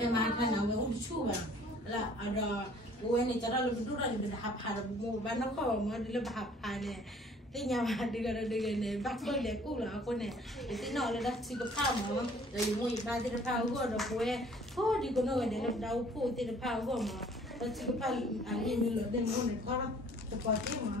ya makan na we chuba la ada when it ara lu dura lu hap har mo ba na ko mo di lu hap ane ti nya ma di ga ne ba ko le ku la ko ne ti no le da ti ko pa mo da yu mo ba ti pa go do ko e ko di ko no de le da ku ti pa go mo da ti ko pa ani mi lo de mo ne ko ra ko pa ti mo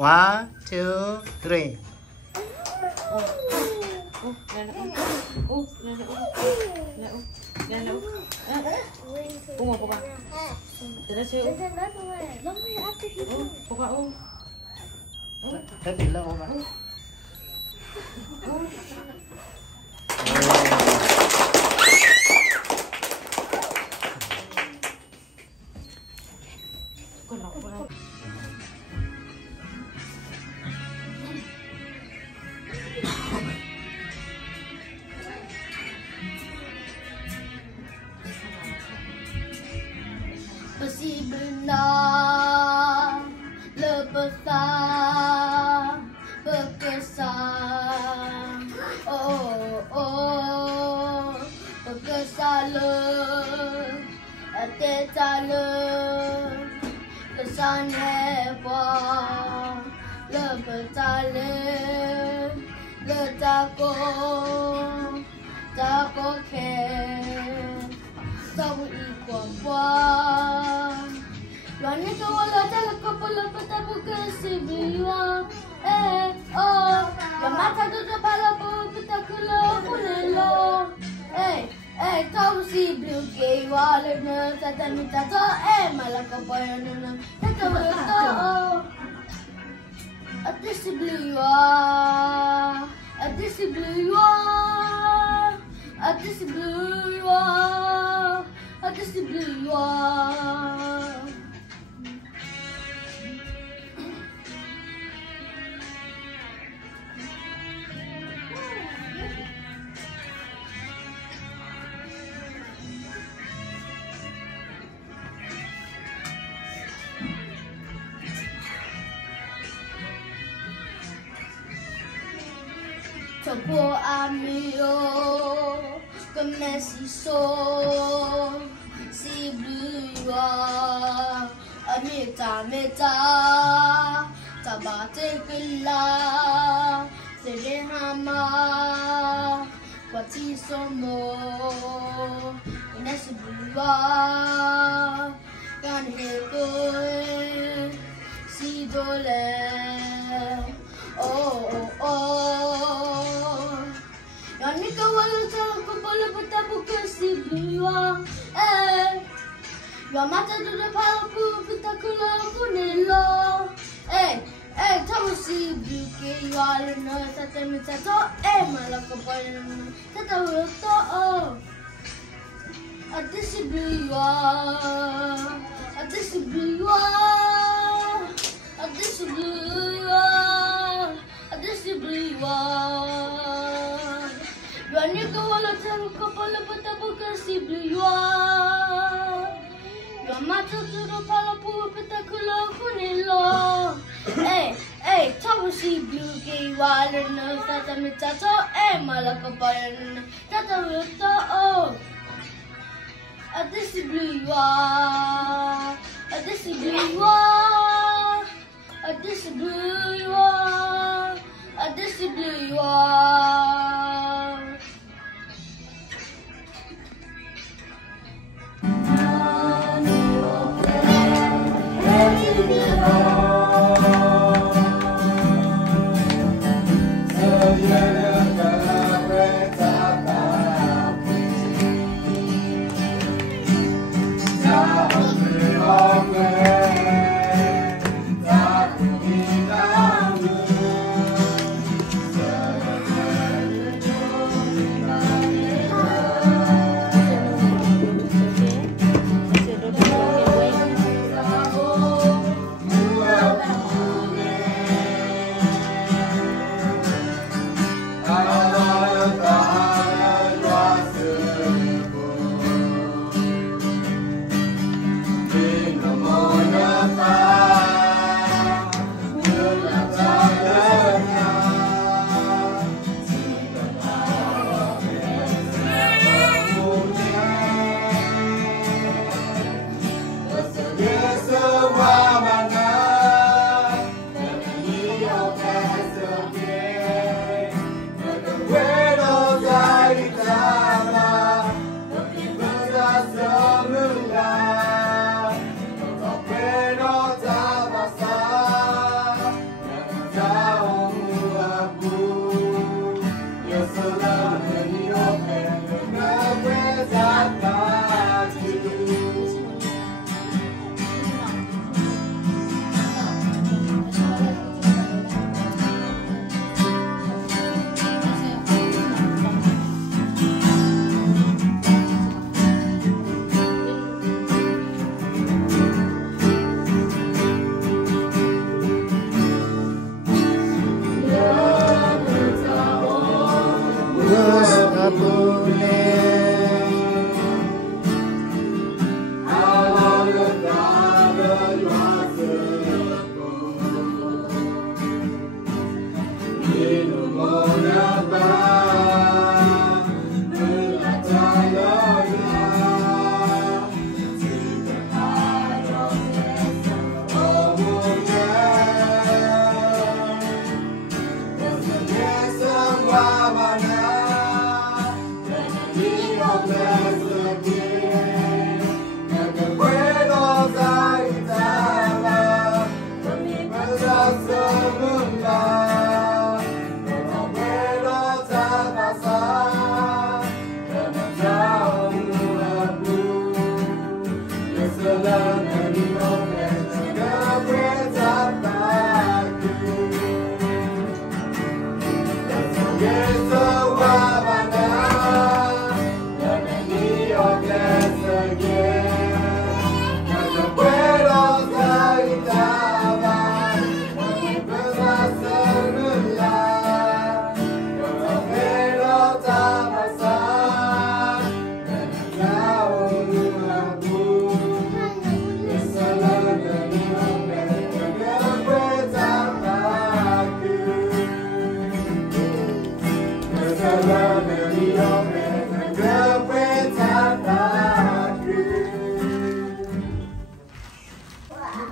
One, two, three. Bersibna lebesar berkesan oh berkesan tetala kesan hebat lebetale letakon takon ke tahu ikut buat Rani kawala tala kapala patabu kesibiwa oh yang mata tu pala pu pitakula punelo tahu si blue ke wala na tata mita to malah kapaya na tata to ati si blue ati si blue ati si blue ati si blue Campur amio ke mesiso si blua amita meta tabate kula serehama wati somo inasi blua kan hekoe si dole Yani kawala tala kapala patabu kesibiwa Your mata do the palapu pitakula punelo tamu si buke you all know tata mitato malah kapala tata uloto Adisibiwa Adisibiwa Adisibiwa Adisibiwa Yani kawala tala kapala patabu kesibiwa Your mata do the palapu pitakula punelo tamu si buke you all know tata mitato malah kapala tata uloto Adisibiwa Adisibiwa Adisibiwa Adisibiwa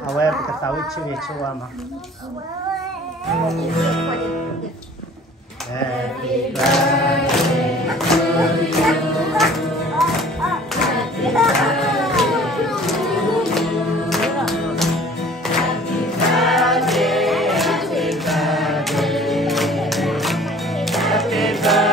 Aware ketahui cewek-cewek mah. Happy birthday to you. Happy birthday.